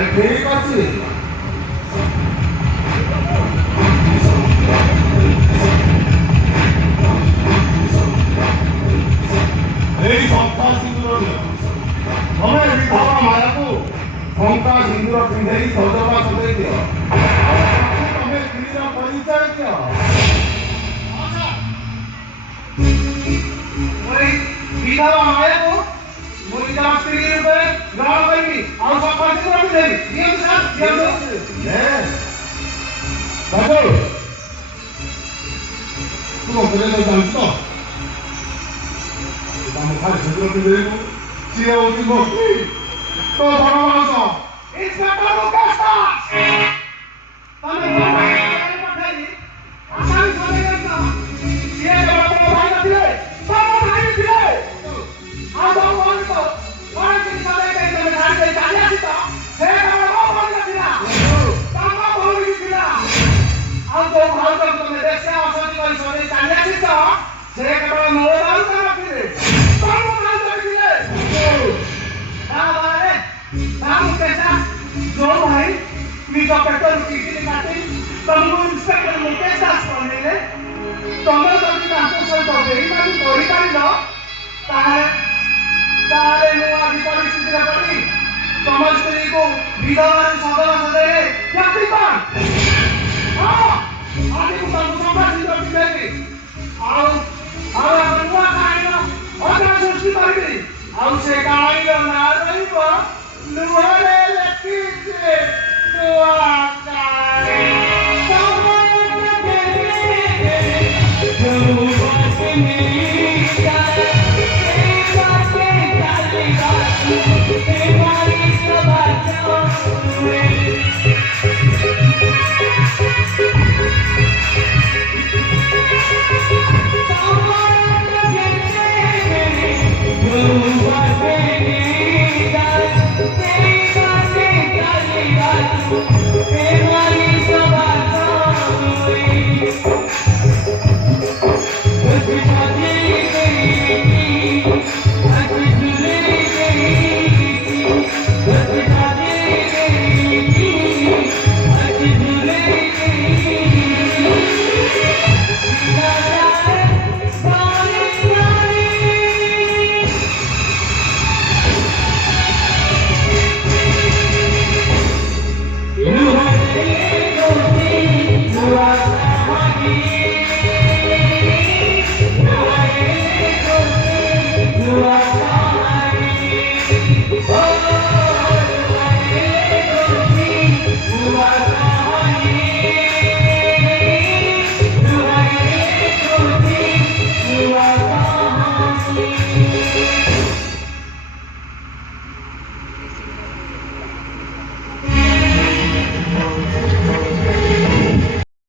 ठीक अच्छे शंका सिंदूर तमें विधवा माया को शंका सिंदूर पिंधे सजवा सजाई दियो तमें स्त्री परिचय दियो विधवा माया को मुझे स्त्री रूपे ग्रहण करी और शंका सिंदूर पिंधे नियम सर तुम बोले जानते Vamos a hacer lo que debemos. Si es último, todo para avanzar. Inspector Lucasta. También vamos a hacer lo que debemos. Así sale esto. Si es que vamos a bajar a tirar, vamos a bajar a tirar. Ando bonito. Para que sabe que se me sale de Italia cita. Se vamos a bajar a tirar. Vamos a bajar a tirar. Ando bonito me desea hacer lo que se Italia cita. Se que vamos a bajar a tirar. जो भाई inspector किसी ने काटे तुमको inspector Mukesh दास कहने ले तुम्हें जब ताको सहित देही मानु तोरी काढी लो ताहे ताहे नु आदि परिस्थिति रे पड़ी तम स्त्री को विधवा सदन सदे क्या कौन हां आदि को संभाषित करते आओ नुआ खाइनो अदा सृष्टि करबी आउ से काइलो ना रहिबो नुआ